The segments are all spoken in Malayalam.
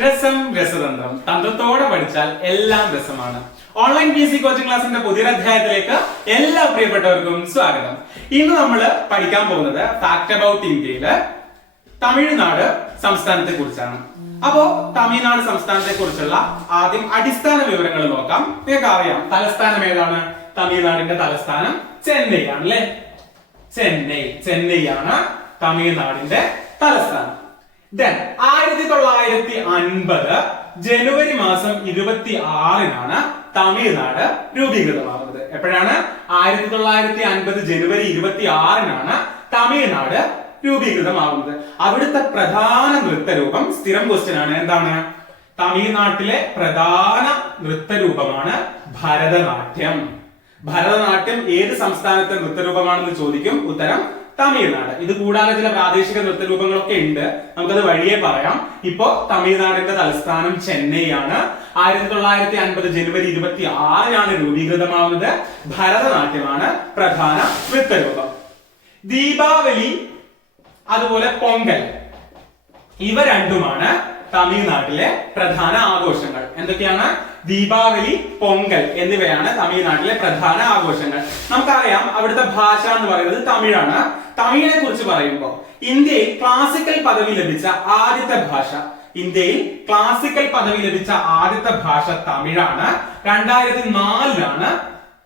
രസം രസതന്ത്രം തന്ത്രത്തോടെ പഠിച്ചാൽ എല്ലാം രസമാണ്. ഓൺലൈൻ PC കോച്ചിംഗ് ക്ലാസിന്റെ പുതിയ അധ്യായത്തിലേക്ക് എല്ലാ പ്രിയപ്പെട്ടവർക്കും സ്വാഗതം. ഇന്ന് നമ്മൾ പഠിക്കാൻ പോകുന്നത് ഫാക്ട് അബൌട്ട് ഇന്ത്യയില് തമിഴ്നാട് സംസ്ഥാനത്തെ കുറിച്ചാണ്. അപ്പോ തമിഴ്നാട് സംസ്ഥാനത്തെ കുറിച്ചുള്ള ആദ്യം അടിസ്ഥാന വിവരങ്ങൾ നോക്കാം. നിങ്ങൾക്ക് അറിയാം തലസ്ഥാനം ഏതാണ്? തമിഴ്നാടിന്റെ തലസ്ഥാനം ചെന്നൈ ആണ് അല്ലെ. ചെന്നൈ ആണ് തമിഴ്നാടിന്റെ തലസ്ഥാനം. 1950 ജനുവരി മാസം 26-നാണ് തമിഴ്നാട് രൂപീകൃതമാകുന്നത്. എപ്പോഴാണ്? 1950 ജനുവരി 26-നാണ് തമിഴ്നാട് രൂപീകൃതമാകുന്നത്. അവിടുത്തെ പ്രധാന നൃത്തരൂപം, സ്ഥിരം ക്വസ്റ്റ്യൻ ആണ്, എന്താണ്? തമിഴ്നാട്ടിലെ പ്രധാന നൃത്തരൂപമാണ് ഭരതനാട്യം. ഭരതനാട്യം ഏത് സംസ്ഥാനത്തെ നൃത്തരൂപമാണെന്ന് ചോദിക്കും. ഉത്തരം തമിഴ്നാട്. ഇത് കൂടാതെ ചില പ്രാദേശിക നൃത്തരൂപങ്ങളൊക്കെ ഉണ്ട്, നമുക്കത് വഴിയെ പറയാം. ഇപ്പോ തമിഴ്നാടിന്റെ തലസ്ഥാനം ചെന്നൈ ആണ്. 1950 ജനുവരി 26-നാണ് രൂപീകൃതമാവുന്നത്. ഭരതനാട്യമാണ് പ്രധാന നൃത്തരൂപം. ദീപാവലി അതുപോലെ പൊങ്കൽ ഇവ രണ്ടുമാണ് തമിഴ്നാട്ടിലെ പ്രധാന ആഘോഷങ്ങൾ. എന്തൊക്കെയാണ്? ദീപാവലി, പൊങ്കൽ എന്നിവയാണ് തമിഴ്നാട്ടിലെ പ്രധാന ആഘോഷങ്ങൾ. നമുക്കറിയാം അവിടുത്തെ ഭാഷ എന്ന് പറയുന്നത് തമിഴാണ്. തമിഴിനെ കുറിച്ച് പറയുമ്പോൾ ഇന്ത്യയിൽ ക്ലാസിക്കൽ പദവി ലഭിച്ച ആദ്യത്തെ ഭാഷ തമിഴാണ്. 2004-ലാണ്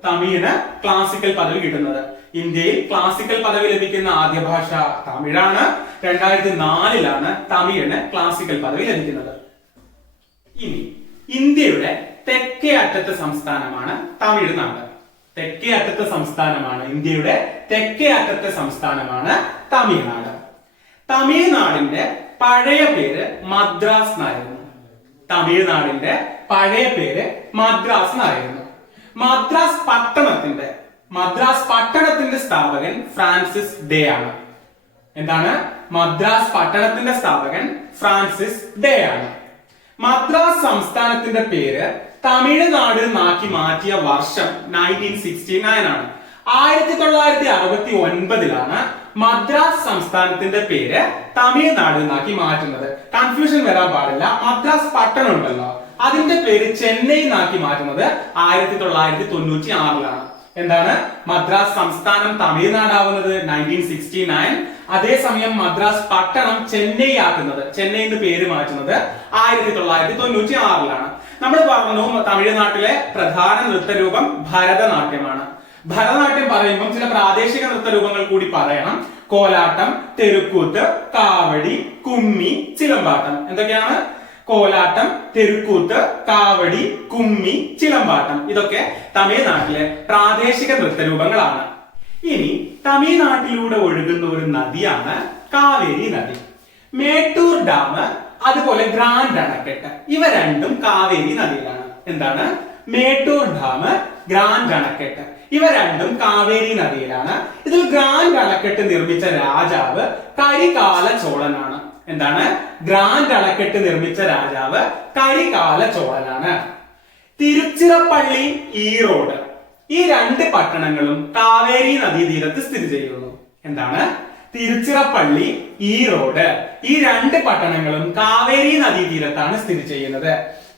തമിഴിന് ക്ലാസിക്കൽ പദവി കിട്ടുന്നത്. ഇന്ത്യയിൽ ക്ലാസിക്കൽ പദവി ലഭിക്കുന്ന ആദ്യ ഭാഷ തമിഴാണ്. 2004-ലാണ് തമിഴിന് ക്ലാസിക്കൽ പദവി ലഭിക്കുന്നത്. ഇനി ഇന്ത്യയുടെ തെക്കേ അറ്റത്തെ സംസ്ഥാനമാണ് തമിഴ്നാട്. ഇന്ത്യയുടെ തെക്കേ അറ്റത്തെ സംസ്ഥാനമാണ് തമിഴ്നാട്. തമിഴ്നാടിന്റെ പഴയ പേര് മദ്രാസ് എന്നായിരുന്നു. മദ്രാസ് പട്ടണത്തിന്റെ സ്ഥാപകൻ ഫ്രാൻസിസ് ഡേ ആണ്. എന്താണ്? മദ്രാസ് പട്ടണത്തിന്റെ സ്ഥാപകൻ ഫ്രാൻസിസ് ഡേ ആണ്. മദ്രാസ് സംസ്ഥാനത്തിന്റെ പേര് തമിഴ്നാട് എന്നാക്കി മാറ്റിയ വർഷം 1969 ആണ്. 1969-ലാണ് മദ്രാസ് സംസ്ഥാനത്തിന്റെ പേര് തമിഴ്നാട് എന്നാക്കി മാറ്റുന്നത്. കൺഫ്യൂഷൻ വരാൻ പാടില്ല. മദ്രാസ് പട്ടണം ഉണ്ടല്ലോ, അതിന്റെ പേര് ചെന്നൈ എന്നാക്കി മാറ്റുന്നത് 1996-ലാണ്. എന്താണ്? മദ്രാസ് സംസ്ഥാനം തമിഴ്നാടാവുന്നത് 1969. അതേസമയം മദ്രാസ് പട്ടണം ചെന്നൈ എന്ന് പേര് മാറ്റുന്നത് 1996-ലാണ്. നമ്മൾ പറഞ്ഞു തമിഴ്നാട്ടിലെ പ്രധാന നൃത്തരൂപം ഭരതനാട്യമാണ്. ഭരതനാട്യം പറയുമ്പോൾ ചില പ്രാദേശിക നൃത്തരൂപങ്ങൾ കൂടി പറയണം. കോലാട്ടം, തെരുക്കൂത്ത്, കാവടി, കുമ്മി, ചിലമ്പാട്ടം. എന്തൊക്കെയാണ്? കോലാട്ടം, തെരുക്കൂത്ത്, കാവടി, കുമ്മി, ചിലമ്പാട്ടം. ഇതൊക്കെ തമിഴ്നാട്ടിലെ പ്രാദേശിക നൃത്തരൂപങ്ങളാണ്. ഇനി തമിഴ്നാട്ടിലൂടെ ഒഴുകുന്ന ഒരു നദിയാണ് കാവേരി നദി. മേട്ടൂർ ഡാം അതുപോലെ ഗ്രാൻഡ് അണക്കെട്ട് ഇവ രണ്ടും കാവേരി നദിയിലാണ്. എന്താണ്? മേട്ടൂർ ഡാം, ഗ്രാൻഡ് അണക്കെട്ട് ഇവ രണ്ടും കാവേരി നദിയിലാണ്. ഇതിൽ ഗ്രാൻഡ് അണക്കെട്ട് നിർമ്മിച്ച രാജാവ് കരികാല ചോളനാണ്. എന്താണ്? ഗ്രാൻഡ് അണക്കെട്ട് നിർമ്മിച്ച രാജാവ് കരികാല ചോളനാണ്. തിരുച്ചിറപ്പള്ളി, ഈറോഡ് ഈ രണ്ട് പട്ടണങ്ങളും കാവേരി നദീതീരത്ത് സ്ഥിതി ചെയ്യുന്നു. എന്താണ്? തിരുച്ചിറപ്പള്ളി, ഈറോഡ് ഈ രണ്ട് പട്ടണങ്ങളും കാവേരി നദീതീരത്താണ് സ്ഥിതി ചെയ്യുന്നത്.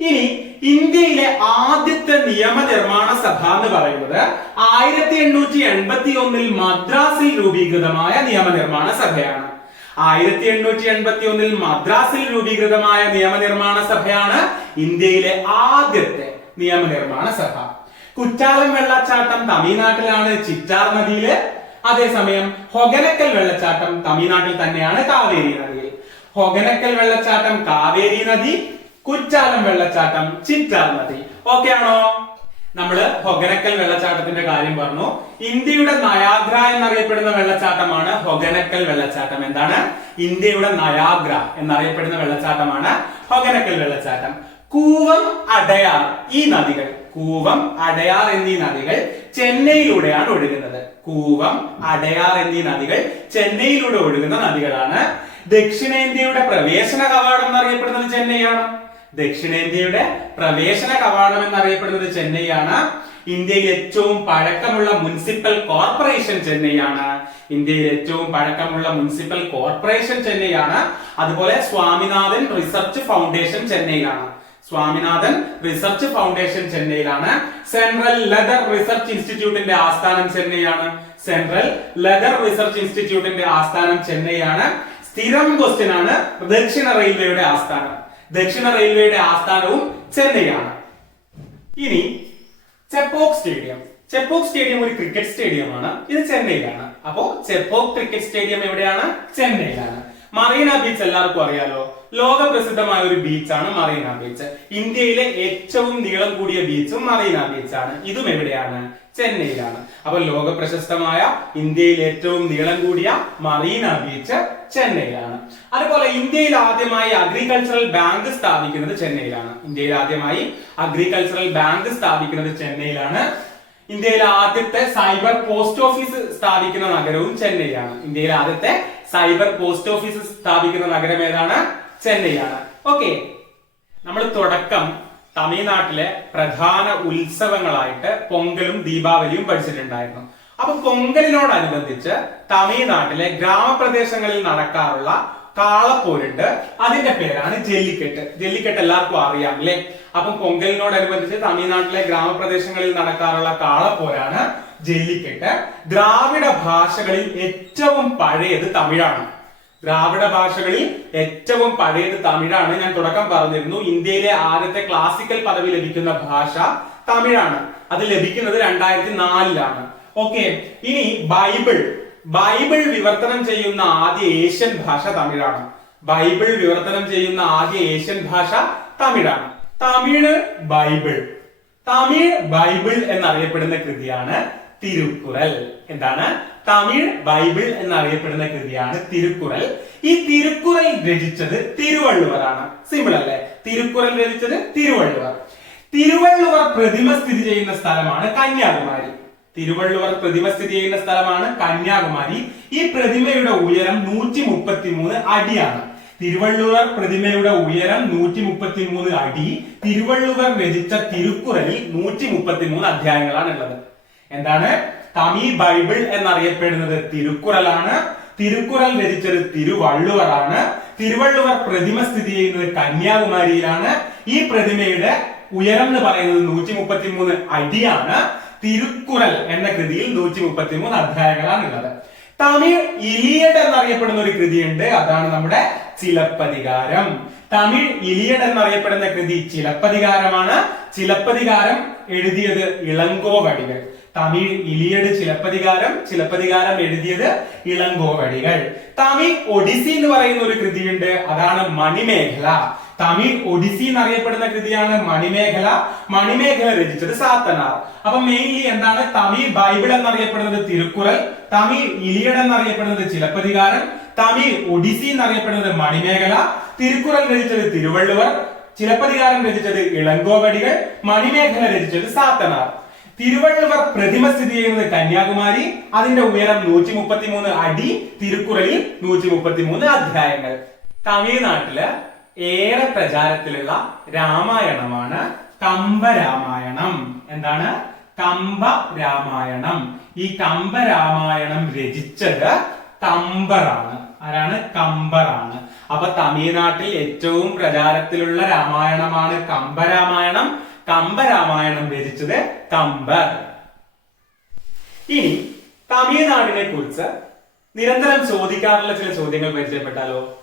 ഇനി ഇന്ത്യയിലെ ആദ്യത്തെ നിയമനിർമ്മാണ സഭ എന്ന് പറയുന്നത് 1881-ൽ മദ്രാസിൽ രൂപീകൃതമായ നിയമനിർമ്മാണ സഭയാണ്. 1881-ൽ മദ്രാസിൽ രൂപീകൃതമായ നിയമനിർമ്മാണ സഭയാണ് ഇന്ത്യയിലെ ആദ്യത്തെ നിയമനിർമ്മാണ സഭ. കുറ്റാലം വെള്ളച്ചാട്ടം തമിഴ്നാട്ടിലാണ്, ചിറ്റാർ നദിയില്. അതേസമയം ഹൊഗനക്കൽ വെള്ളച്ചാട്ടം തമിഴ്നാട്ടിൽ തന്നെയാണ്, കാവേരി നദിയിൽ. ഹൊഗനക്കൽ വെള്ളച്ചാട്ടം കാവേരി നദി, കുറ്റാലം വെള്ളച്ചാട്ടം ചിറ്റാർ നദി. ഓക്കെ ആണോ? നമ്മള് ഹൊഗനക്കൽ വെള്ളച്ചാട്ടത്തിന്റെ കാര്യം പറഞ്ഞു. ഇന്ത്യയുടെ നയാഗ്ര എന്നറിയപ്പെടുന്ന വെള്ളച്ചാട്ടമാണ് ഹൊഗനക്കൽ വെള്ളച്ചാട്ടം. എന്താണ്? ഇന്ത്യയുടെ നയാഗ്ര എന്നറിയപ്പെടുന്ന വെള്ളച്ചാട്ടമാണ് ഹൊഗനക്കൽ വെള്ളച്ചാട്ടം. കൂവം, അടയാർ എന്നീ നദികൾ ചെന്നൈയിലൂടെയാണ് ഒഴുകുന്നത്. ചെന്നൈയിലൂടെ ഒഴുകുന്ന നദികളാണ്. ദക്ഷിണേന്ത്യയുടെ പ്രവേശന കവാടം എന്നറിയപ്പെടുന്നത് ചെന്നൈയാണ്. ഇന്ത്യയിൽ ഏറ്റവും പഴക്കമുള്ള മുനിസിപ്പൽ കോർപ്പറേഷൻ ചെന്നൈയാണ്. ഇന്ത്യയിൽ ഏറ്റവും പഴക്കമുള്ള മുനിസിപ്പൽ കോർപ്പറേഷൻ ചെന്നൈയാണ്. അതുപോലെ സ്വാമിനാഥൻ റിസർച്ച് ഫൗണ്ടേഷൻ ചെന്നൈയിലാണ്. സ്വാമിനാഥൻ റിസർച്ച് ഫൗണ്ടേഷൻ ചെന്നൈയിലാണ്. സെൻട്രൽ ലെതർ റിസർച്ച് ഇൻസ്റ്റിറ്റ്യൂട്ടിന്റെ ആസ്ഥാനം ചെന്നൈയാണ്. സെൻട്രൽ ലെതർ റിസർച്ച് ഇൻസ്റ്റിറ്റ്യൂട്ടിന്റെ ആസ്ഥാനം ചെന്നൈയാണ്. സ്ഥിരം ക്വസ്റ്റ്യൻ ആണ്. ദക്ഷിണ റെയിൽവേയുടെ ആസ്ഥാനം. ദക്ഷിണ റെയിൽവേയുടെ ആസ്ഥാനവും ചെന്നൈയാണ്. ഇനി ചെപ്പോക്ക് സ്റ്റേഡിയം. ചെപ്പോക്ക് സ്റ്റേഡിയം ഒരു ക്രിക്കറ്റ് സ്റ്റേഡിയമാണ്. ഇത് ചെന്നൈയിലാണ്. അപ്പോ ചെപ്പോക്ക് ക്രിക്കറ്റ് സ്റ്റേഡിയം എവിടെയാണ്? ചെന്നൈയിലാണ്. മറീന ബീച്ച് എല്ലാവർക്കും അറിയാലോ. ലോക പ്രസിദ്ധമായ ഒരു ബീച്ചാണ് മറീന ബീച്ച്. ഇന്ത്യയിലെ ഏറ്റവും നീളം കൂടിയ ബീച്ചും മറീന ബീച്ചാണ്. ഇതും എവിടെയാണ്? ചെന്നൈയിലാണ്. അപ്പൊ ലോക പ്രശസ്തമായ ഇന്ത്യയിൽ ഏറ്റവും നീളം കൂടിയ മറീന ബീച്ച് ചെന്നൈയിലാണ്. അതുപോലെ ഇന്ത്യയിൽ ആദ്യമായി അഗ്രികൾച്ചറൽ ബാങ്ക് സ്ഥാപിക്കുന്നത് ചെന്നൈയിലാണ്. ഇന്ത്യയിൽ ആദ്യമായി അഗ്രികൾച്ചറൽ ബാങ്ക് സ്ഥാപിക്കുന്നത് ചെന്നൈയിലാണ്. ഇന്ത്യയിലെ ആദ്യത്തെ സൈബർ പോസ്റ്റ് ഓഫീസ് സ്ഥാപിക്കുന്ന നഗരവും ചെന്നൈയാണ്. ഇന്ത്യയിലെ ആദ്യത്തെ സൈബർ പോസ്റ്റ് ഓഫീസ് സ്ഥാപിക്കുന്ന നഗരം ഏതാണ്? ചെന്നൈയാണ്. ഓക്കെ, നമ്മൾ തുടക്കം തമിഴ്നാട്ടിലെ പ്രധാന ഉത്സവങ്ങളായിട്ട് പൊങ്കലും ദീപാവലിയും പഠിച്ചിട്ടുണ്ടായിരുന്നു. അപ്പൊ പൊങ്കലിനോടനുബന്ധിച്ച് തമിഴ്നാട്ടിലെ ഗ്രാമപ്രദേശങ്ങളിൽ നടക്കാറുള്ള കാളപ്പോരുണ്ട്. അതിന്റെ പേരാണ് ജല്ലിക്കെട്ട്. ജല്ലിക്കെട്ട് എല്ലാവർക്കും അറിയാം അല്ലെ? അപ്പം പൊങ്കലിനോടനുബന്ധിച്ച് തമിഴ്നാട്ടിലെ ഗ്രാമപ്രദേശങ്ങളിൽ നടക്കാറുള്ള കാളപ്പോരാണ് ജല്ലിക്കെട്ട്. ദ്രാവിഡ ഭാഷകളിൽ ഏറ്റവും പഴയത് തമിഴാണ്. ദ്രാവിഡ ഭാഷകളിൽ ഏറ്റവും പഴയത് തമിഴാണ്. ഞാൻ തുടക്കം പറഞ്ഞിരുന്നു, ഇന്ത്യയിലെ ആദ്യത്തെ ക്ലാസിക്കൽ പദവി ലഭിക്കുന്ന ഭാഷ തമിഴാണ്. അത് ലഭിക്കുന്നത് 2004 ഓക്കെ. ഇനി ബൈബിൾ. ബൈബിൾ വിവർത്തനം ചെയ്യുന്ന ആദ്യ ഏഷ്യൻ ഭാഷ തമിഴാണ്. ബൈബിൾ വിവർത്തനം ചെയ്യുന്ന ആദ്യ ഏഷ്യൻ ഭാഷ തമിഴാണ്. തമിഴ് ബൈബിൾ. തമിഴ് ബൈബിൾ എന്നറിയപ്പെടുന്ന കൃതിയാണ് തിരുക്കുറൽ. എന്താണ്? തമിഴ് ബൈബിൾ എന്നറിയപ്പെടുന്ന കൃതിയാണ് തിരുക്കുറൽ. ഈ തിരുക്കുറൽ രചിച്ചത് തിരുവള്ളുവരാണ്. സിമ്പിൾ അല്ലേ? തിരുക്കുറൽ രചിച്ചത് തിരുവള്ളുവർ. തിരുവള്ളുവർ പ്രതിമ സ്ഥിതി ചെയ്യുന്ന സ്ഥലമാണ് കന്യാകുമാരി. തിരുവള്ളുവർ പ്രതിമ സ്ഥിതി ചെയ്യുന്ന സ്ഥലമാണ് കന്യാകുമാരി. ഈ പ്രതിമയുടെ ഉയരം 133 അടിയാണ്. തിരുവള്ളുവർ പ്രതിമയുടെ ഉയരം 133 അടി. തിരുവള്ളുവർ രചിച്ച തിരുക്കുറലിൽ 133 അധ്യായങ്ങളാണ് ഉള്ളത്. എന്താണ്? തമിഴ് ബൈബിൾ എന്നറിയപ്പെടുന്നത് തിരുക്കുറലാണ്. തിരുക്കുറൽ രചിച്ചത് തിരുവള്ളുവറാണ്. തിരുവള്ളുവർ പ്രതിമ സ്ഥിതി ചെയ്യുന്നത് കന്യാകുമാരിയിലാണ്. ഈ പ്രതിമയുടെ ഉയരം എന്ന് പറയുന്നത് 133 അടിയാണ്. തിരുക്കുറൽ എന്ന കൃതിയിൽ 133 അധ്യായങ്ങളാണ് ഉള്ളത്. തമിഴ് ഇലിയഡ് എന്നറിയപ്പെടുന്ന ഒരു കൃതിയുണ്ട്. അതാണ് നമ്മുടെ ചിലപ്പതികാരം. തമിഴ് ഇലിയഡ് എന്നറിയപ്പെടുന്ന കൃതി ചിലപ്പതികാരമാണ്. ചിലപ്പതികാരം എഴുതിയത് ഇളങ്കോവടികൾ. തമിഴ് ഇലിയഡ് ചിലപ്പതികാരം എഴുതിയത് ഇളങ്കോവടികൾ. തമിഴ് ഒഡിസി എന്ന് പറയുന്ന ഒരു കൃതിയുണ്ട്. അതാണ് മണിമേഖല. തമിഴ് ഒഡിസി എന്നറിയപ്പെടുന്ന കൃതിയാണ് മണിമേഖല. മണിമേഖല രചിച്ചത് സാത്തനാർ. അപ്പൊ മെയിൻലി എന്താണ്? തമിഴ് ബൈബിൾ എന്നറിയപ്പെടുന്നത് തിരുക്കുറൽ, തമിഴ് ഇലിയഡ് എന്നറിയപ്പെടുന്നത് ചിലപ്പതികാരം, തമിഴ് ഒഡിസി എന്നറിയപ്പെടുന്നത് മണിമേഖല, തിരുക്കുറൽ രചിച്ചത് തിരുവള്ളുവർ, ചിലപ്പതികാരം രചിച്ചത് ഇളങ്കോവടികൾ, മണിമേഖല രചിച്ചത് സാത്തനാർ. തിരുവള്ളുവർ പ്രതിമ സ്ഥിതി ചെയ്യുന്നത് കന്യാകുമാരി. അതിന്റെ ഉയരം 133 അടി. തിരുക്കുറലിൽ 133 അധ്യായങ്ങൾ. തമിഴ്നാട്ടില് ഏറെ പ്രചാരത്തിലുള്ള രാമായണമാണ് കമ്പരാമായണം. എന്താണ്? കമ്പരാമായണം. ഈ കമ്പരാമായണം രചിച്ചത് കമ്പറാണ്. ആരാണ്? കമ്പറാണ്. അപ്പൊ തമിഴ്നാട്ടിൽ ഏറ്റവും പ്രചാരത്തിലുള്ള രാമായണമാണ് കമ്പരാമായണം. കമ്പരാമായണം രചിച്ചത് കമ്പർ. ഇനി തമിഴ്നാടിനെ കുറിച്ച് നിരന്തരം ചോദിക്കാറുള്ള ചില ചോദ്യങ്ങൾ പരിചയപ്പെട്ടാലോ?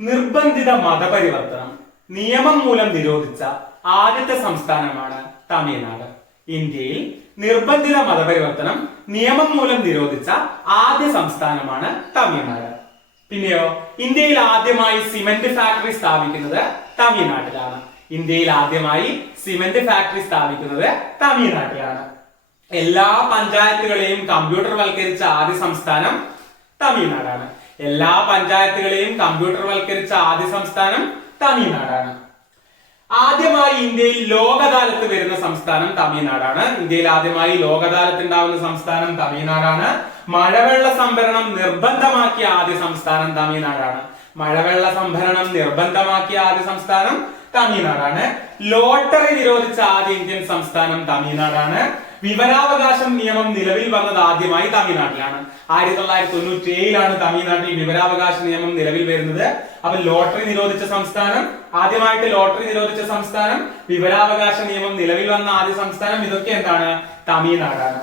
നിർബന്ധിത മതപരിവർത്തനം നിയമം മൂലം നിരോധിച്ച ആദ്യത്തെ സംസ്ഥാനമാണ് തമിഴ്നാട്. ഇന്ത്യയിൽ നിർബന്ധിത മതപരിവർത്തനം നിയമം മൂലം നിരോധിച്ച ആദ്യ സംസ്ഥാനമാണ് തമിഴ്നാട്. പിന്നെയോ, ഇന്ത്യയിൽ ആദ്യമായി സിമന്റ് ഫാക്ടറി സ്ഥാപിക്കുന്നത് തമിഴ്നാട്ടിലാണ്. ഇന്ത്യയിൽ ആദ്യമായി സിമന്റ് ഫാക്ടറി സ്ഥാപിക്കുന്നത് തമിഴ്നാട്ടിലാണ്. എല്ലാ പഞ്ചായത്തുകളെയും കമ്പ്യൂട്ടർ വൽക്കരിച്ച ആദ്യ സംസ്ഥാനം തമിഴ്നാടാണ്. എല്ലാ പഞ്ചായത്തുകളെയും കമ്പ്യൂട്ടർ വൽക്കരിച്ച ആദ്യ സംസ്ഥാനം തമിഴ്നാടാണ്. ആദ്യമായി ഇന്ത്യയിൽ ലോക് അദാലത്ത് വരുന്ന സംസ്ഥാനം തമിഴ്നാടാണ്. ഇന്ത്യയിൽ ആദ്യമായി ലോക് അദാലത്ത് ഉണ്ടാവുന്ന സംസ്ഥാനം തമിഴ്നാടാണ്. മഴവെള്ള സംഭരണം നിർബന്ധമാക്കിയ ആദ്യ സംസ്ഥാനം തമിഴ്നാടാണ്. മഴവെള്ള സംഭരണം നിർബന്ധമാക്കിയ ആദ്യ സംസ്ഥാനം തമിഴ്നാടാണ്. ലോട്ടറി നിരോധിച്ച ആദ്യ ഇന്ത്യൻ സംസ്ഥാനം തമിഴ്നാടാണ്. വിവരാവകാശം നിയമം നിലവിൽ വന്നത് ആദ്യമായി തമിഴ്നാട്ടിലാണ്. 1997 തമിഴ്നാട്ടിൽ വിവരാവകാശ നിയമം നിലവിൽ വരുന്നത്. അപ്പൊ ലോട്ടറി നിരോധിച്ച സംസ്ഥാനം, ആദ്യമായിട്ട് ലോട്ടറി നിരോധിച്ച സംസ്ഥാനം, വിവരാവകാശ നിയമം നിലവിൽ വന്ന ആദ്യ സംസ്ഥാനം, ഇതൊക്കെ എന്താണ്? തമിഴ്നാടാണ്.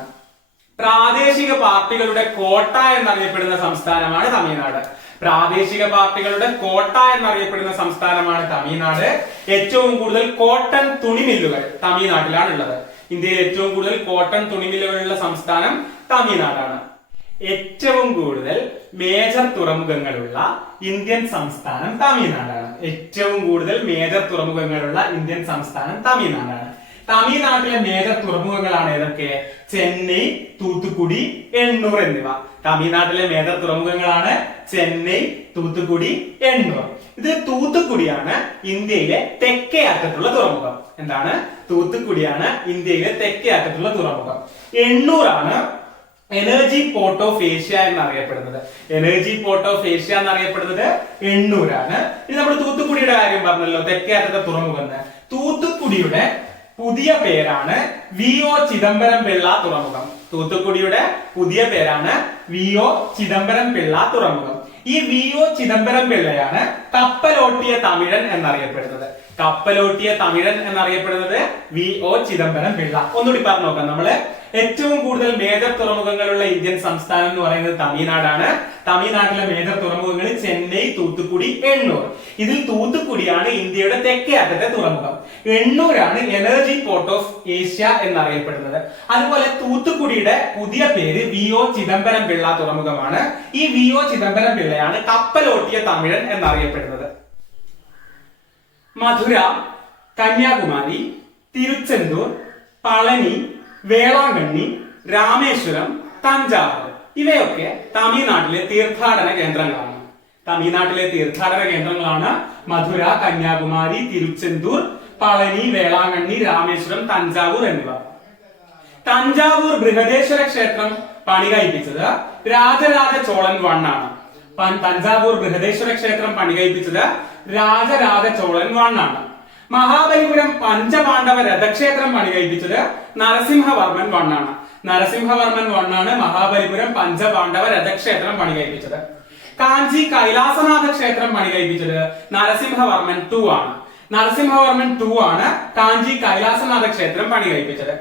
പ്രാദേശിക പാർട്ടികളുടെ കോട്ട എന്നറിയപ്പെടുന്ന സംസ്ഥാനമാണ് തമിഴ്നാട്. പ്രാദേശിക പാർട്ടികളുടെ കോട്ട എന്നറിയപ്പെടുന്ന സംസ്ഥാനമാണ് തമിഴ്നാട്. ഏറ്റവും കൂടുതൽ കോട്ടൺ തുണിമില്ലുകൾ തമിഴ്നാട്ടിലാണ് ഉള്ളത്. ഇന്ത്യയിൽ ഏറ്റവും കൂടുതൽ കോട്ടൺ തുണിമില്ലുകളുള്ള സംസ്ഥാനം തമിഴ്നാടാണ്. ഏറ്റവും കൂടുതൽ മേജർ തുറമുഖങ്ങളുള്ള ഇന്ത്യൻ സംസ്ഥാനം തമിഴ്നാടാണ്. ഏറ്റവും കൂടുതൽ മേജർ തുറമുഖങ്ങളുള്ള ഇന്ത്യൻ സംസ്ഥാനം തമിഴ്നാടാണ്. തമിഴ്നാട്ടിലെ മേജർ തുറമുഖങ്ങളാണ് ഏതൊക്കെ? ചെന്നൈ, തൂത്തുക്കുടി, എണ്ണൂർ എന്നിവ. തമിഴ്നാട്ടിലെ മേജർ തുറമുഖങ്ങളാണ് ചെന്നൈ, തൂത്തുക്കുടി, എണ്ണൂർ. ഇത് തൂത്തുക്കുടിയാണ് ഇന്ത്യയിലെ തെക്കേ അറ്റത്തുള്ള തുറമുഖം. എന്താണ്? തൂത്തുക്കുടിയാണ് ഇന്ത്യയിലെ തെക്കേ അറ്റത്തുള്ള തുറമുഖം. എണ്ണൂറാണ് എനർജി പോർട്ട് ഓഫ് ഏഷ്യ എന്നറിയപ്പെടുന്നത്. എനർജി പോർട്ട് ഓഫ് ഏഷ്യ എന്നറിയപ്പെടുന്നത് എണ്ണൂരാണ്. ഇനി നമ്മൾ തൂത്തുക്കുടിയുടെ കാര്യം പറഞ്ഞല്ലോ, തെക്കേ അറ്റത്തെ തുറമുഖം. തൂത്തുക്കുടിയുടെ പുതിയ പേരാണ് വി.ഒ. ചിദംബരം പിള്ള തുറമുഖം. തൂത്തുക്കുടിയുടെ പുതിയ പേരാണ് വി.ഒ. ചിദംബരം പിള്ള തുറമുഖം. ഈ വി.ഒ. ചിദംബരം പിള്ളയാണ് കപ്പലോട്ടിയ തമിഴൻ എന്നറിയപ്പെടുന്നത്. കപ്പലോട്ടിയ തമിഴൻ എന്നറിയപ്പെടുന്നത് വി.ഒ. ചിദംബരം പിള്ള. ഒന്നുകൂടി പറഞ്ഞു നോക്കാം. നമ്മള് ഏറ്റവും കൂടുതൽ മേജർ തുറമുഖങ്ങളുള്ള ഇന്ത്യൻ സംസ്ഥാനം എന്ന് പറയുന്നത് തമിഴ്നാടാണ്. തമിഴ്നാട്ടിലെ മേജർ തുറമുഖങ്ങൾ ചെന്നൈ, തൂത്തുക്കുടി, എണ്ണൂർ. ഇതിൽ തൂത്തുക്കുടിയാണ് ഇന്ത്യയുടെ തെക്കേ അറ്റത്തെ തുറമുഖം. എണ്ണൂരാണ് എനർജി പോർട്ട് ഓഫ് ഏഷ്യ എന്നറിയപ്പെടുന്നത്. അതുപോലെ തൂത്തുക്കുടിയുടെ പുതിയ പേര് വി.ഒ. ചിദംബരം പിള്ള തുറമുഖമാണ്. ഈ വി.ഒ. ചിദംബരം പിള്ളയാണ് കപ്പലോട്ടിയ തമിഴൻ എന്നറിയപ്പെടുന്നത്. മധുര, കന്യാകുമാരി, തിരുച്ചെന്തൂർ, പളനി, വേളാങ്കണ്ണി, രാമേശ്വരം, തഞ്ചാവൂർ ഇവയൊക്കെ തമിഴ്നാട്ടിലെ തീർത്ഥാടന കേന്ദ്രങ്ങളാണ്. തമിഴ്നാട്ടിലെ തീർത്ഥാടന കേന്ദ്രങ്ങളാണ് മധുര, കന്യാകുമാരി, തിരുച്ചെന്തൂർ, പളനി, വേളാങ്കണ്ണി, രാമേശ്വരം, തഞ്ചാവൂർ എന്നിവ. തഞ്ചാവൂർ ബൃഹദേശ്വര ക്ഷേത്രം പണി കഴിപ്പിച്ചത് രാജരാജ ചോളൻ 1 ആണ്. തഞ്ചാവൂർ ബൃഹദേശ്വര ക്ഷേത്രം പണി കഴിപ്പിച്ചത് രാജരാജ ചോളൻ 1 ആണ്. മഹാബലിപുരം പഞ്ചപാണ്ഡവ രഥക്ഷേത്രം പണി കഴിപ്പിച്ചത് നരസിംഹവർമ്മൻ 1 ആണ്. നരസിംഹവർമ്മൻ 1 ആണ് മഹാബലിപുരം പഞ്ചപാണ്ഡവ രഥക്ഷേത്രം പണി കഴിപ്പിച്ചത്. കാഞ്ചി കൈലാസനാഥ ക്ഷേത്രം പണി കഴിപ്പിച്ചത് നരസിംഹവർമ്മൻ 2 ആണ്. നരസിംഹവർമ്മൻ 2 ആണ് കാഞ്ചി കൈലാസനാഥ ക്ഷേത്രം പണി കഴിപ്പിച്ചത്.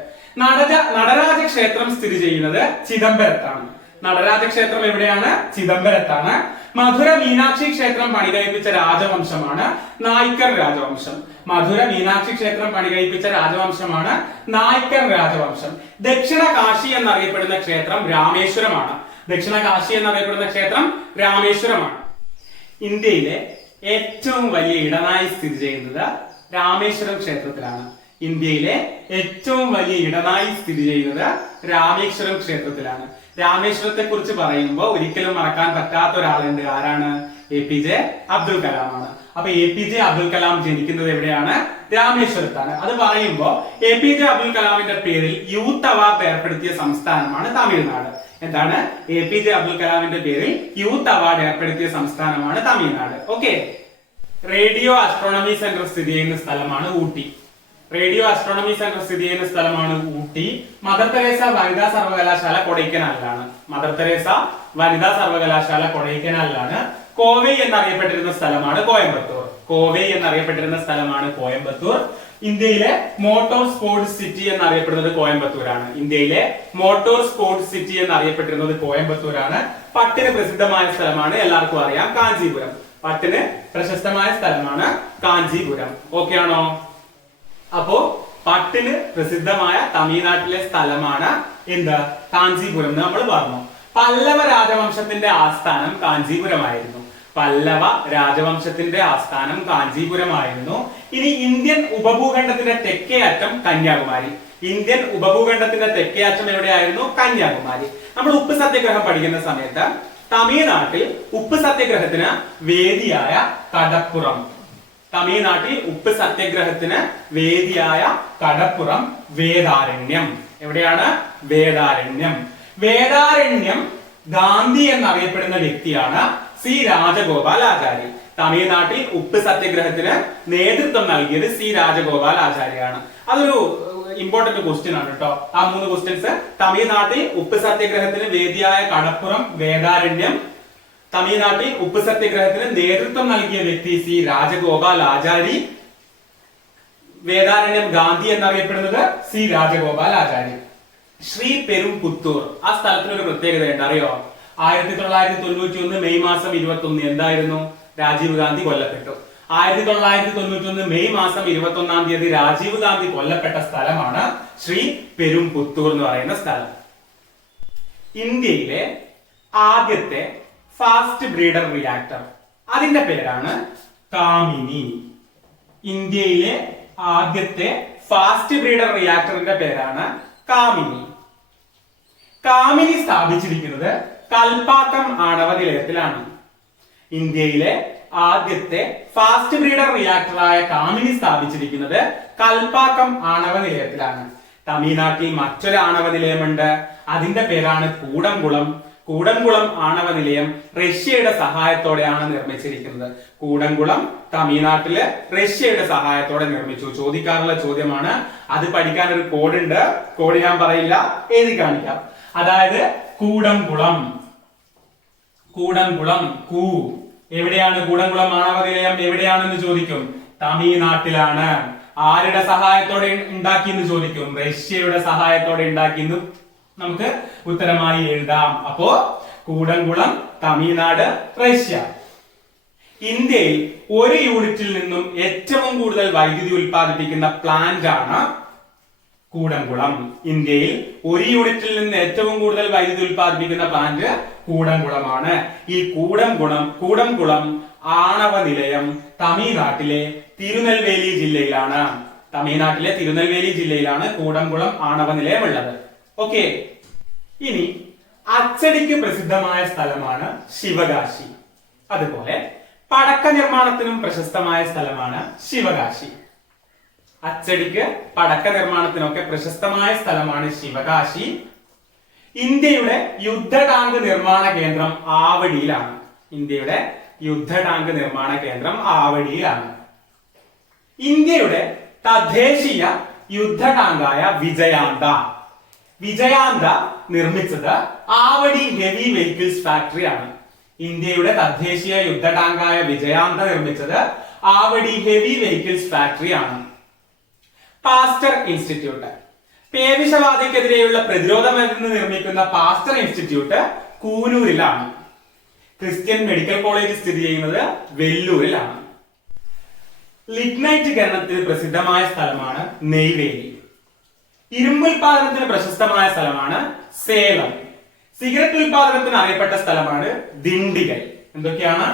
നടരാജ ക്ഷേത്രം സ്ഥിതി ചെയ്യുന്നത് ചിദംബരത്താണ്. നടരാജ ക്ഷേത്രം എവിടെയാണ്? ചിദംബരത്താണ്. മധുര മീനാക്ഷി ക്ഷേത്രം പണി കഴിപ്പിച്ച രാജവംശമാണ് നായ്ക്കർ രാജവംശം. മധുര മീനാക്ഷി ക്ഷേത്രം പണി കഴിപ്പിച്ച രാജവംശമാണ് നായ്ക്കർ രാജവംശം. ദക്ഷിണ കാശി എന്നറിയപ്പെടുന്ന ക്ഷേത്രം രാമേശ്വരമാണ്. ദക്ഷിണ കാശി എന്നറിയപ്പെടുന്ന ക്ഷേത്രം രാമേശ്വരമാണ്. ഇന്ത്യയിലെ ഏറ്റവും വലിയ ഇടനാഴി സ്ഥിതി ചെയ്യുന്നത് രാമേശ്വരം ക്ഷേത്രത്തിലാണ്. ഇന്ത്യയിലെ ഏറ്റവും വലിയ ഇടനാഴി സ്ഥിതി ചെയ്യുന്നത് രാമേശ്വരം ക്ഷേത്രത്തിലാണ്. രാമേശ്വരത്തെ കുറിച്ച് പറയുമ്പോൾ ഒരിക്കലും മറക്കാൻ പറ്റാത്ത ഒരാളുണ്ട്. ആരാണ്? APJ അബ്ദുൽ കലാമാണ്. അപ്പൊ APJ അബ്ദുൽ കലാം ജനിക്കുന്നത് എവിടെയാണ്? രാമേശ്വരത്താണ്. അത് പറയുമ്പോൾ APJ അബ്ദുൽ കലാമിന്റെ പേരിൽ യൂത്ത് അവാർഡ് ഏർപ്പെടുത്തിയ സംസ്ഥാനമാണ് തമിഴ്നാട്. എന്താണ്? APJ അബ്ദുൽ കലാമിന്റെ പേരിൽ യൂത്ത് അവാർഡ് ഏർപ്പെടുത്തിയ സംസ്ഥാനമാണ് Tamil Nadu. Okay. Radio astronomy centre സ്ഥിതി ചെയ്യുന്ന സ്ഥലമാണ് ഊട്ടി. റേഡിയോ ആസ്ട്രോണമി സെന്റർ സ്ഥിതി ചെയ്യുന്ന സ്ഥലമാണ് ഊട്ടി. മദർ തെരേസ വനിതാ സർവകലാശാല കൊടൈക്കനാലിലാണ്. മദർ തെരേസ വനിതാ സർവകലാശാല കൊടൈക്കനാലിലാണ്. കോവൈ എന്നറിയപ്പെട്ടിരുന്ന സ്ഥലമാണ് കോയമ്പത്തൂർ. കോവൈ എന്നറിയപ്പെട്ടിരുന്ന സ്ഥലമാണ് കോയമ്പത്തൂർ. ഇന്ത്യയിലെ മോട്ടോർ സ്പോർട്സ് സിറ്റി എന്നറിയപ്പെടുന്നത് കോയമ്പത്തൂരാണ്. ഇന്ത്യയിലെ മോട്ടോർ സ്പോർട്സ് സിറ്റി എന്നറിയപ്പെട്ടിരുന്നത് കോയമ്പത്തൂരാണ്. പട്ടിന് പ്രസിദ്ധമായ സ്ഥലമാണ്, എല്ലാവർക്കും അറിയാം, കാഞ്ചീപുരം. പട്ടിന് പ്രശസ്തമായ സ്ഥലമാണ് കാഞ്ചീപുരം. ഓക്കെ ആണോ? അപ്പോ പട്ടിന് പ്രസിദ്ധമായ തമിഴ്നാട്ടിലെ സ്ഥലമാണ് എന്ത്? കാഞ്ചീപുരം എന്ന് നമ്മൾ പറഞ്ഞു. പല്ലവ രാജവംശത്തിന്റെ ആസ്ഥാനം കാഞ്ചീപുരമായിരുന്നു. പല്ലവ രാജവംശത്തിന്റെ ആസ്ഥാനം കാഞ്ചീപുരമായിരുന്നു. ഇനി ഇന്ത്യൻ ഉപഭൂഖണ്ഡത്തിന്റെ തെക്കേ അറ്റം കന്യാകുമാരി. ഇന്ത്യൻ ഉപഭൂഖണ്ഡത്തിന്റെ തെക്കേ അറ്റം എവിടെയായിരുന്നു? കന്യാകുമാരി. നമ്മൾ ഉപ്പ് സത്യാഗ്രഹം പഠിക്കുന്ന സമയത്ത് തമിഴ്നാട്ടിൽ ഉപ്പ് സത്യാഗ്രഹത്തിന് വേദിയായ കടപ്പുറം, തമിഴ്നാട്ടിൽ ഉപ്പ് സത്യാഗ്രഹത്തിന് വേദിയായ കടപ്പുറം വേദാരണ്യം. എവിടെയാണ്? വേദാരണ്യം. വേദാരണ്യം ഗാന്ധി എന്നറിയപ്പെടുന്ന വ്യക്തിയാണ് C. രാജഗോപാലാചാരി. തമിഴ്നാട്ടിൽ ഉപ്പ് സത്യാഗ്രഹത്തിന് നേതൃത്വം നൽകിയത് സി രാജഗോപാലാചാര്യാണ്. അതൊരു ഇമ്പോർട്ടന്റ് ക്വസ്റ്റ്യൻ ആണ് കേട്ടോ. ആ 3 ക്വസ്റ്റ്യൻസ്: തമിഴ്നാട്ടിൽ ഉപ്പ് സത്യാഗ്രഹത്തിന് വേദിയായ കടപ്പുറം വേദാരണ്യം, തമിഴ്നാട്ടിൽ ഉപ്പ് സത്യാഗ്രഹത്തിന് നേതൃത്വം നൽകിയ വ്യക്തി സി രാജഗോപാലാചാരി, വേദാരണ്യം ഗാന്ധി എന്നറിയപ്പെടുന്നത് സി രാജഗോപാലാചാരി. ശ്രീ പെരുംപുത്തൂർ, ആ സ്ഥലത്തിന് ഒരു പ്രത്യേകതയുണ്ട്, അറിയോ? 1991 മെയ് മാസം 21 എന്തായിരുന്നു? രാജീവ് ഗാന്ധി കൊല്ലപ്പെട്ടു. 1991 മെയ് മാസം 21 തീയതി രാജീവ് ഗാന്ധി കൊല്ലപ്പെട്ട സ്ഥലമാണ് ശ്രീ പെരുംപുത്തൂർ എന്ന് പറയുന്ന സ്ഥലം. ഇന്ത്യയിലെ ആദ്യത്തെ ഫാസ്റ്റ് ബ്രീഡർ റിയാക്ടർ, അതിന്റെ പേരാണ് കാമിനി. ഇന്ത്യയിലെ ആദ്യത്തെ ഫാസ്റ്റ് ബ്രീഡർ റിയാക്ടറിന്റെ പേരാണ് കാമിനി. കാമിനി സ്ഥാപിച്ചിരിക്കുന്നത് കൽപ്പാക്കം ആണവ നിലയത്തിലാണ്. ഇന്ത്യയിലെ ആദ്യത്തെ ഫാസ്റ്റ് ബ്രീഡർ റിയാക്ടറായ കാമിനി സ്ഥാപിച്ചിരിക്കുന്നത് കൽപ്പാക്കം ആണവ നിലയത്തിലാണ്. തമിഴ്നാട്ടിൽ മറ്റൊരു ആണവ നിലയമുണ്ട്, അതിന്റെ പേരാണ് കൂടംകുളം. കൂടംകുളം ആണവ നിലയം റഷ്യയുടെ സഹായത്തോടെയാണ് നിർമ്മിച്ചിരിക്കുന്നത്. കൂടംകുളം തമിഴ്നാട്ടില് റഷ്യയുടെ സഹായത്തോടെ നിർമ്മിച്ചു. ചോദിക്കാറുള്ള ചോദ്യമാണ്. അത് പഠിക്കാൻ ഒരു കോഡ് ഉണ്ട്, കോഡ് ഞാൻ പറയില്ല, എഴുതി കാണിക്കാം. അതായത് കൂടംകുളം, കൂടംകുളം കൂ, എവിടെയാണ് കൂടംകുളം ആണവ നിലയം? എവിടെയാണെന്ന് ചോദിക്കും. തമിഴ്നാട്ടിലാണ്. ആരുടെ സഹായത്തോടെ ഉണ്ടാക്കിയെന്ന് ചോദിക്കും. റഷ്യയുടെ സഹായത്തോടെ ഉണ്ടാക്കിയെന്ന് നമുക്ക് ഉത്തരമായി എഴുതാം. അപ്പോ കൂടംകുളം തമിഴ്നാട്, റഷ്യ. ഇന്ത്യയിൽ ഒരു യൂണിറ്റിൽ നിന്നും ഏറ്റവും കൂടുതൽ വൈദ്യുതി ഉൽപ്പാദിപ്പിക്കുന്ന പ്ലാന്റ് ആണ് കൂടംകുളം. ഇന്ത്യയിൽ ഒരു യൂണിറ്റിൽ നിന്ന് ഏറ്റവും കൂടുതൽ വൈദ്യുതി ഉൽപ്പാദിപ്പിക്കുന്ന പ്ലാന്റ് കൂടംകുളമാണ്. ഈ കൂടംകുളം ആണവ നിലയം തമിഴ്നാട്ടിലെ തിരുനെൽവേലി ജില്ലയിലാണ്. തമിഴ്നാട്ടിലെ തിരുനെൽവേലി ജില്ലയിലാണ് കൂടംകുളം ആണവ നിലയം ഉള്ളത്. ഓക്കെ, ഇനി അച്ചടിക്ക് പ്രസിദ്ധമായ സ്ഥലമാണ് ശിവകാശി. അതുപോലെ പടക്ക നിർമ്മാണത്തിനും പ്രശസ്തമായ സ്ഥലമാണ് ശിവകാശി. അച്ചടിക്ക് പടക്ക നിർമ്മാണത്തിനൊക്കെ പ്രശസ്തമായ സ്ഥലമാണ് ശിവകാശി. ഇന്ത്യയുടെ യുദ്ധ ടാങ്ക് നിർമ്മാണ കേന്ദ്രം ആവടിയിലാണ്. ഇന്ത്യയുടെ യുദ്ധ ടാങ്ക് നിർമ്മാണ കേന്ദ്രം ആവടിയിലാണ്. ഇന്ത്യയുടെ തദ്ദേശീയ യുദ്ധ ടാങ്കായ വിജയാന്ത നിർമ്മിച്ചത് ആവടി ഹെവി വെഹിക്കിൾസ് ഫാക്ടറി ആണ്. ഇന്ത്യയുടെ തദ്ദേശീയ യുദ്ധ ടാങ്കായ വിജയാന്ത നിർമ്മിച്ചത് ആവടി ഹെവി വെഹിക്കിൾസ് ഫാക്ടറി ആണ്. പാസ്റ്റർ ഇൻസ്റ്റിറ്റ്യൂട്ട്, പേവിഷബാധയ്ക്കെതിരെയുള്ള പ്രതിരോധ മരുന്ന് നിർമ്മിക്കുന്ന പാസ്റ്റർ ഇൻസ്റ്റിറ്റ്യൂട്ട് കൂനൂരിലാണ്. ക്രിസ്ത്യൻ മെഡിക്കൽ കോളേജ് സ്ഥിതി ചെയ്യുന്നത് വെല്ലൂരിലാണ്. ലിഗ്നൈറ്റ് ഖനനത്തിന് പ്രസിദ്ധമായ സ്ഥലമാണ് നെയ്വേലി. ഇരുമ്പുൽപാദനത്തിന് പ്രശസ്തമായ സ്ഥലമാണ് സേലം. സിഗരറ്റ് ഉൽപാദനത്തിന് അറിയപ്പെട്ട സ്ഥലമാണ് ദിണ്ടിഗൽ. എന്തൊക്കെയാണ്?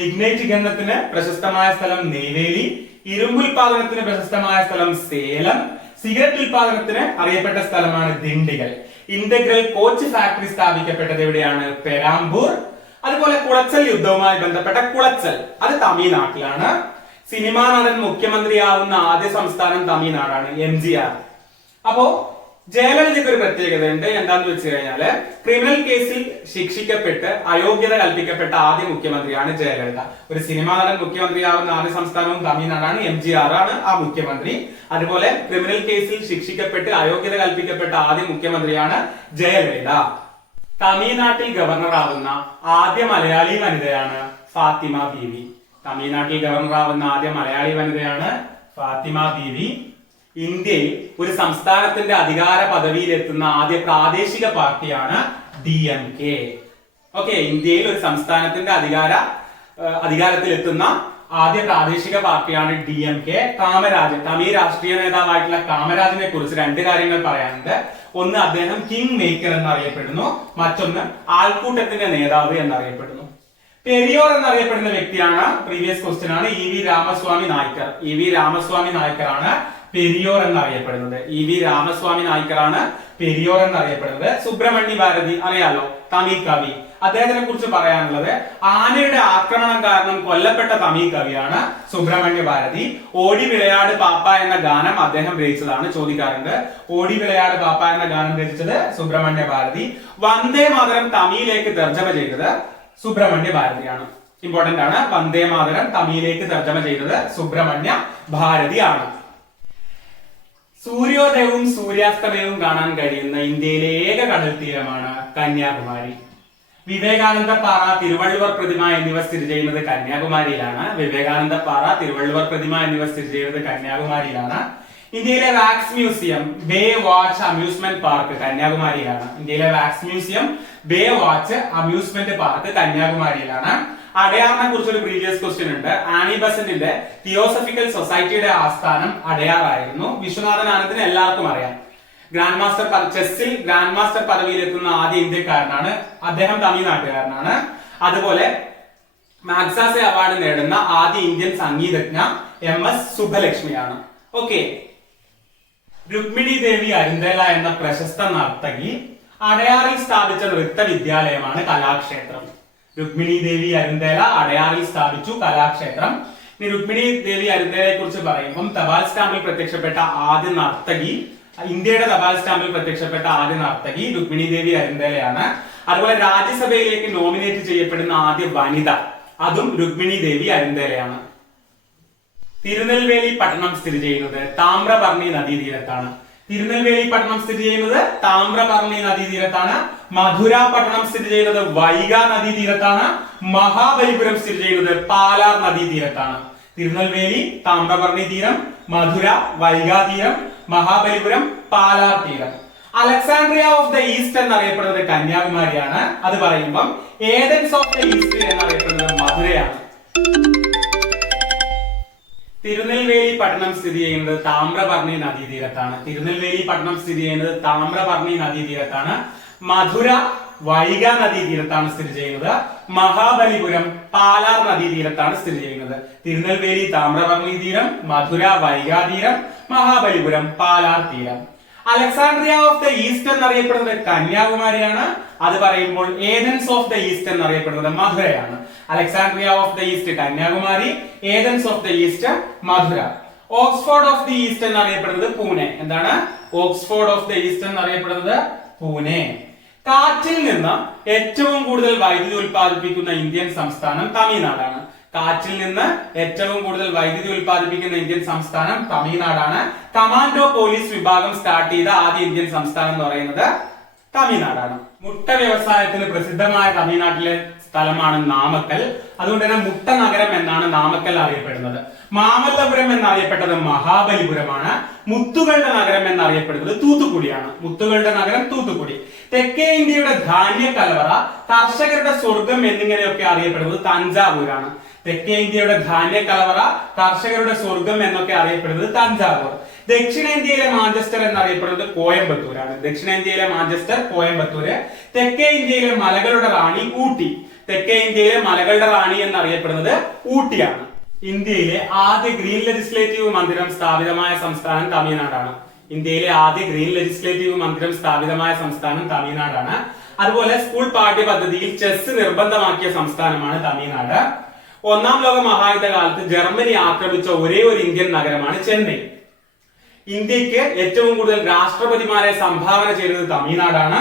ലിഗ്നൈറ്റ് ഖനനത്തിന് പ്രശസ്തമായ സ്ഥലം നെയ്വേലി, ഇരുമ്പുൽപാദനത്തിന് പ്രശസ്തമായ സ്ഥലം സേലം, സിഗരറ്റ് ഉൽപാദനത്തിന് അറിയപ്പെട്ട സ്ഥലമാണ് ദിണ്ടിഗൽ. ഇന്റഗ്രൽ കോച്ച് ഫാക്ടറി സ്ഥാപിക്കപ്പെട്ടത് എവിടെയാണ്? പെരാമ്പൂർ. അതുപോലെ കുളച്ചൽ യുദ്ധവുമായി ബന്ധപ്പെട്ട കുളച്ചൽ, അത് തമിഴ്നാട്ടിലാണ്. സിനിമാ നടൻ മുഖ്യമന്ത്രിയാവുന്ന ആദ്യ സംസ്ഥാനം തമിഴ്നാടാണ്, MGR. അപ്പോ ജയലളിതയ്ക്ക് ഒരു പ്രത്യേകതയുണ്ട്. എന്താന്ന് വെച്ച് കഴിഞ്ഞാല് ക്രിമിനൽ കേസിൽ ശിക്ഷിക്കപ്പെട്ട് അയോഗ്യത കൽപ്പിക്കപ്പെട്ട ആദ്യ മുഖ്യമന്ത്രിയാണ് ജയലളിത. ഒരു സിനിമാ നടൻ മുഖ്യമന്ത്രിയാവുന്ന ആദ്യ സംസ്ഥാനവും തമിഴ്നാടാണ്, MGR ആണ് ആ മുഖ്യമന്ത്രി. അതുപോലെ ക്രിമിനൽ കേസിൽ ശിക്ഷിക്കപ്പെട്ട് അയോഗ്യത കൽപ്പിക്കപ്പെട്ട ആദ്യ മുഖ്യമന്ത്രിയാണ് ജയലളിത. തമിഴ്നാട്ടിൽ ഗവർണറാവുന്ന ആദ്യ മലയാളി വനിതയാണ് ഫാത്തിമ ബീവി. തമിഴ്നാട്ടിൽ ഗവർണറാവുന്ന ആദ്യ മലയാളി വനിതയാണ് ഫാത്തിമ ബീവി. ഇന്ത്യയിൽ ഒരു സംസ്ഥാനത്തിന്റെ അധികാര പദവിയിൽ എത്തുന്ന ആദ്യ പ്രാദേശിക പാർട്ടിയാണ് DMK. ഓക്കെ, ഇന്ത്യയിൽ ഒരു സംസ്ഥാനത്തിന്റെ അധികാരത്തിൽ എത്തുന്ന ആദ്യ പ്രാദേശിക പാർട്ടിയാണ് DMK. കാമരാജൻ, തമിഴ് രാഷ്ട്രീയ നേതാവായിട്ടുള്ള കാമരാജിനെ കുറിച്ച് 2 കാര്യങ്ങൾ പറയാനുണ്ട്. ഒന്ന്, അദ്ദേഹം കിങ് മേക്കർ എന്നറിയപ്പെടുന്നു. മറ്റൊന്ന്, ആൾക്കൂട്ടത്തിന്റെ നേതാവ് എന്നറിയപ്പെടുന്നു. പെരിയോർ എന്നറിയപ്പെടുന്ന വ്യക്തിയാണ്, പ്രീവിയസ് ക്വസ്റ്റ്യൻ ആണ്, EV രാമസ്വാമി നായ്ക്കർ. EV രാമസ്വാമി നായ്ക്കറാണ് പെരിയോർ എന്നറിയപ്പെടുന്നത്. EV രാമസ്വാമി നായ്ക്കറാണ് പെരിയോർ എന്നറിയപ്പെടുന്നത്. സുബ്രഹ്മണ്യ ഭാരതി അറിയാലോ, തമിഴ് കവി. അദ്ദേഹത്തിനെ കുറിച്ച് പറയാനുള്ളത്, ആനയുടെ ആക്രമണം കാരണം കൊല്ലപ്പെട്ട തമിഴ് കവിയാണ് സുബ്രഹ്മണ്യ ഭാരതി. ഓടി വിളയാട് പാപ്പ എന്ന ഗാനം അദ്ദേഹം രചിച്ചതാണ്, ചോദിക്കാറുണ്ട്. ഓടി വിളയാട് പാപ്പ എന്ന ഗാനം രചിച്ചത് സുബ്രഹ്മണ്യ ഭാരതി. വന്ദേ മാതരം തമിഴിലേക്ക് തർജ്ജമ ചെയ്തത് സുബ്രഹ്മണ്യ ഭാരതിയാണ്. ഇമ്പോർട്ടന്റ് ആണ്. വന്ദേ മാതരം തമിഴിലേക്ക് തർജ്ജമ ചെയ്തത് സുബ്രഹ്മണ്യ ഭാരതി ആണ്. സൂര്യോദയവും സൂര്യാസ്തമയവും കാണാൻ കഴിയുന്ന ഇന്ത്യയിലെ ഏക കടൽ തീരമാണ് കന്യാകുമാരി. വിവേകാനന്ദ പാറ, തിരുവള്ളുവർ പ്രതിമ എന്നിവ സ്ഥിതി ചെയ്യുന്നത് കന്യാകുമാരിയിലാണ്. വിവേകാനന്ദ പാറ, തിരുവള്ളുവർ പ്രതിമ എന്നിവ സ്ഥിതി ചെയ്യുന്നത് കന്യാകുമാരിയിലാണ്. ഇന്ത്യയിലെ wax museum, bay watch amusement park കന്യാകുമാരിയിലാണ്. ഇന്ത്യയിലെ wax museum, bay watch amusement park കന്യാകുമാരിയിലാണ്. അടയാറിനെ കുറിച്ചൊരു പ്രീവിയസ് ക്വസ്റ്റ്യൻ ഉണ്ട്. ആനി ബസന്റിന്റെ തിയോസഫിക്കൽ സൊസൈറ്റിയുടെ ആസ്ഥാനം അടയാറായിരുന്നു. വിശ്വനാഥൻ ആനന്ദിന് എല്ലാവർക്കും അറിയാം. ഗ്രാൻഡ് മാസ്റ്റർ ചെസ്സിൽ ഗ്രാൻഡ് മാസ്റ്റർ പദവിയിലെത്തുന്ന ആദ്യ ഇന്ത്യക്കാരനാണ് അദ്ദേഹം. തമിഴ്നാട്ടുകാരനാണ്. അതുപോലെ മാഗ്സാസെ അവാർഡ് നേടുന്ന ആദ്യ ഇന്ത്യൻ സംഗീതജ്ഞ MS സുബ്ബലക്ഷ്മിയാണ്. ഓക്കെ. രുക്മിണി ദേവി അരുന്തേല എന്ന പ്രശസ്ത നർത്തകി അടയാറിൽ സ്ഥാപിച്ച നൃത്ത വിദ്യാലയമാണ് കലാക്ഷേത്രം. രുക്മിണി ദേവി അരുന്തേല അടയാറിൽ സ്ഥാപിച്ചു കലാക്ഷേത്രം. ഇനി രുക്മിണി ദേവി അരുന്തേലയെ കുറിച്ച് പറയുമ്പോൾ തപാൽ സ്റ്റാമ്പിൽ പ്രത്യക്ഷപ്പെട്ട ആദ്യ നർത്തകി, ഇന്ത്യയുടെ തപാൽ സ്റ്റാമ്പിൽ പ്രത്യക്ഷപ്പെട്ട ആദ്യ നർത്തകി രുക്മിണി ദേവി അരുന്തേലയാണ്. അതുപോലെ രാജ്യസഭയിലേക്ക് നോമിനേറ്റ് ചെയ്യപ്പെടുന്ന ആദ്യ വനിത, അതും രുക്മിണി ദേവി അരുന്തേലയാണ്. തിരുനെൽവേലി പട്ടണം സ്ഥിതി ചെയ്യുന്നത് താമ്രപർണി നദീതീരത്താണ്. തിരുനെൽവേലി പട്ടണം സ്ഥിതി ചെയ്യുന്നത് താമ്രപർണി നദീതീരത്താണ്. മധുര പട്ടണം സ്ഥിതി ചെയ്യുന്നത് വൈഗ നദീതീരത്താണ്. മഹാബലിപുരം സ്ഥിതി ചെയ്യുന്നത് പാലാർ നദീതീരത്താണ്. തിരുനെൽവേലി, താമ്രപർണി തീരം, മധുര, വൈഗാ തീരം, മഹാബലിപുരം, പാലാർ തീരം. അലക്സാണ്ട്രിയ ഓഫ് ദ ഈസ്റ്റ് എന്നറിയപ്പെടുന്നത് കന്യാകുമാരിയാണ്. അത് പറയുമ്പം ഏതൻസ് ഓഫ് ദ ഈസ്റ്റ് എന്നറിയപ്പെടുന്നത് മധുരയാണ്. തിരുനെൽവേലി പട്ടണം സ്ഥിതി ചെയ്യുന്നത് താമ്രപർണി നദീതീരത്താണ്. തിരുനെൽവേലി പട്ടണം സ്ഥിതി ചെയ്യുന്നത് താമ്രപർണി നദീതീരത്താണ്. മധുര വൈഗ നദീതീരത്താണ് സ്ഥിതി ചെയ്യുന്നത്. മഹാബലിപുരം പാലാർ നദീതീരത്താണ് സ്ഥിതി ചെയ്യുന്നത്. തിരുനെൽവേലി താമ്രപർണി തീരം, മധുര വൈഗാ തീരം, മഹാബലിപുരം പാലാർ തീരം. അലക്സാണ്ട്രിയ ഓഫ് ദ ഈസ്റ്റ് എന്നറിയപ്പെടുന്നത് കന്യാകുമാരിയാണ്. അത് പറയുമ്പോൾ ഏതൻസ് ഓഫ് ദ ഈസ്റ്റ് എന്നറിയപ്പെടുന്നത് മധുരയാണ്. Alexandria of the east Kanyakumari, Athens of the east Madurai. Oxford of the east എന്നറിയപ്പെടുന്നത് പൂനെ. എന്താണ് ഓക്സ്ഫോർഡ് ഓഫ് ദ ഈസ്റ്റ് എന്നറിയപ്പെടുന്നത്? പൂനെ. കാറ്റിൽ നിന്ന് ഏറ്റവും കൂടുതൽ വൈദ്യുതി ഉൽപ്പാദിപ്പിക്കുന്ന ഇന്ത്യൻ സംസ്ഥാനം തമിഴ്നാടാണ്. കാറ്റിൽ നിന്ന് ഏറ്റവും കൂടുതൽ വൈദ്യുതി ഉൽപ്പാദിപ്പിക്കുന്ന ഇന്ത്യൻ സംസ്ഥാനം തമിഴ്നാടാണ്. കമാൻഡോ പോലീസ് വിഭാഗം സ്റ്റാർട്ട് ചെയ്ത ആദ്യ ഇന്ത്യൻ സംസ്ഥാനം എന്ന് പറയുന്നത് തമിഴ്നാടാണ്. മുട്ട വ്യവസായത്തിന് പ്രസിദ്ധമായ തമിഴ്നാട്ടിലെ സ്ഥലമാണ് നാമക്കൽ. അതുകൊണ്ട് തന്നെ മുട്ട നഗരം എന്നാണ് നാമക്കൽ അറിയപ്പെടുന്നത്. മാമല്ലപുരം എന്നറിയപ്പെട്ടത് മഹാബലിപുരമാണ്. മുത്തുകളുടെ നഗരം എന്നറിയപ്പെടുന്നത് തൂത്തുക്കുടിയാണ്. മുത്തുകളുടെ നഗരം തൂത്തുക്കുടി. തെക്കേ ഇന്ത്യയുടെ ധാന്യ കലവറ, കർഷകരുടെ സ്വർഗം എന്നിങ്ങനെയൊക്കെ അറിയപ്പെടുന്നത് തഞ്ചാവൂരാണ്. തെക്കേ ഇന്ത്യയുടെ ധാന്യ കലവറ, കർഷകരുടെ സ്വർഗം എന്നൊക്കെ അറിയപ്പെടുന്നത് തഞ്ചാവൂർ. ദക്ഷിണേന്ത്യയിലെ മാഞ്ചസ്റ്റർ എന്നറിയപ്പെടുന്നത് കോയമ്പത്തൂരാണ്. ദക്ഷിണേന്ത്യയിലെ മാഞ്ചസ്റ്റർ കോയമ്പത്തൂര്. തെക്കേ ഇന്ത്യയിലെ മലകളുടെ റാണി ഊട്ടി. തെക്കേ ഇന്ത്യയിലെ മലകളുടെ റാണി എന്നറിയപ്പെടുന്നത് ഊട്ടിയാണ്. ഇന്ത്യയിലെ ആദ്യ ഗ്രീൻ ലെജിസ്ലേറ്റീവ് മന്ദിരം സ്ഥാപിതമായ സംസ്ഥാനം തമിഴ്നാടാണ്. ഇന്ത്യയിലെ ആദ്യ ഗ്രീൻ ലെജിസ്ലേറ്റീവ് മന്ദിരം സ്ഥാപിതമായ സംസ്ഥാനം തമിഴ്നാടാണ്. അതുപോലെ സ്കൂൾ പാഠ്യപദ്ധതിയിൽ ചെസ് നിർബന്ധമാക്കിയ സംസ്ഥാനമാണ് തമിഴ്നാട്. ഒന്നാം ലോക മഹായുദ്ധ കാലത്ത് ജർമ്മനി ആക്രമിച്ച ഒരേ ഒരു ഇന്ത്യൻ നഗരമാണ് ചെന്നൈ. ഇന്ത്യക്ക് ഏറ്റവും കൂടുതൽ രാഷ്ട്രപതിമാരെ സംഭാവന ചെയ്തത് തമിഴ്നാടാണ്.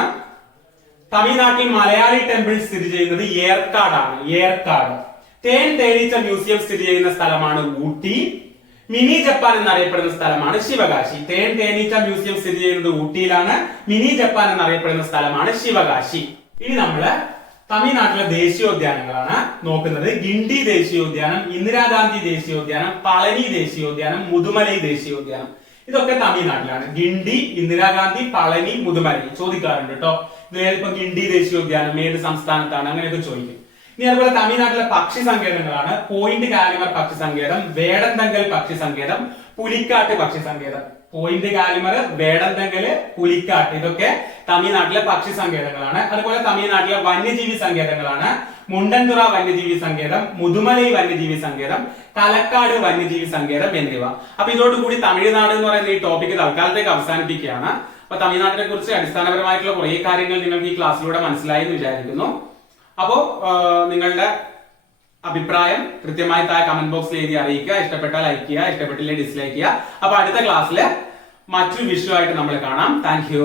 തമിഴ്നാട്ടിൽ മലയാളി ടെമ്പിൾ സ്ഥിതി ചെയ്യുന്നത് ഏർക്കാടാണ്. ഏർക്കാട്. തേൻ തേനീച്ച മ്യൂസിയം സ്ഥിതി ചെയ്യുന്ന സ്ഥലമാണ് ഊട്ടി. മിനി ജപ്പാൻ എന്നറിയപ്പെടുന്ന സ്ഥലമാണ് ശിവകാശി. തേൻ തേനീച്ച മ്യൂസിയം സ്ഥിതി ചെയ്യുന്നത് ഊട്ടിയിലാണ്. മിനി ജപ്പാൻ എന്നറിയപ്പെടുന്ന സ്ഥലമാണ് ശിവകാശി. ഇനി നമ്മള് തമിഴ്നാട്ടിലെ ദേശീയോദ്യാനങ്ങളാണ് നോക്കുന്നത്. ഗിണ്ടി ദേശീയോദ്യാനം, ഇന്ദിരാഗാന്ധി ദേശീയോദ്യാനം, പളനി ദേശീയോദ്യാനം, മുതുമലൈ ദേശീയോദ്യാനം. ഇതൊക്കെ തമിഴ്നാട്ടിലാണ്. ഗിണ്ടി, ഇന്ദിരാഗാന്ധി, പളനി, മുതുമലൈ ചോദിക്കാറുണ്ട് കേട്ടോ. ഇപ്പൊ ഗിണ്ടി ദേശീയോദ്യാനം ഏത് സംസ്ഥാനത്താണ്, അങ്ങനെയൊക്കെ ചോദിക്കും. ഇനി അതുപോലെ തമിഴ്നാട്ടിലെ പക്ഷി സങ്കേതങ്ങളാണ് പോയിന്റ് കാലിമർ പക്ഷി സങ്കേതം, വേടന്തങ്കൽ പക്ഷി സങ്കേതം, പുലിക്കാട്ട് പക്ഷി സങ്കേതം. പോയിന്റ് കാലിമർ, വേടന്തങ്കല്, പുലിക്കാട്ട് ഇതൊക്കെ തമിഴ്നാട്ടിലെ പക്ഷി സങ്കേതങ്ങളാണ്. അതുപോലെ തമിഴ്നാട്ടിലെ വന്യജീവി സങ്കേതങ്ങളാണ് മുണ്ടൻതുറ വന്യജീവി സങ്കേതം, മുതുമലൈ വന്യജീവി സങ്കേതം, തലക്കാട് വന്യജീവി സങ്കേതം എന്നിവ. അപ്പൊ ഇതോടുകൂടി തമിഴ്നാട് എന്ന് പറയുന്ന ഈ ടോപ്പിക് തൽക്കാലത്തേക്ക് അവസാനിപ്പിക്കുകയാണ്. അപ്പൊ തമിഴ്നാട്ടിനെ കുറിച്ച് അടിസ്ഥാനപരമായിട്ടുള്ള കുറെ കാര്യങ്ങൾ നിങ്ങൾക്ക് ഈ ക്ലാസ്സിലൂടെ മനസ്സിലായി എന്ന് വിചാരിക്കുന്നു. അപ്പോ നിങ്ങളുടെ അഭിപ്രായം കൃത്യമായി താഴെ കമന്റ് ബോക്സിൽ എഴുതി അറിയിക്കുക. ഇഷ്ടപ്പെട്ടാൽ ലൈക്ക് ചെയ്യുക, ഇഷ്ടപ്പെട്ടില്ലേ ഡിസ്ലൈക്ക് ചെയ്യുക. അപ്പൊ അടുത്ത ക്ലാസ്സിൽ മറ്റൊരു വിഷയമായിട്ട് നമ്മൾ കാണാം. Thank you.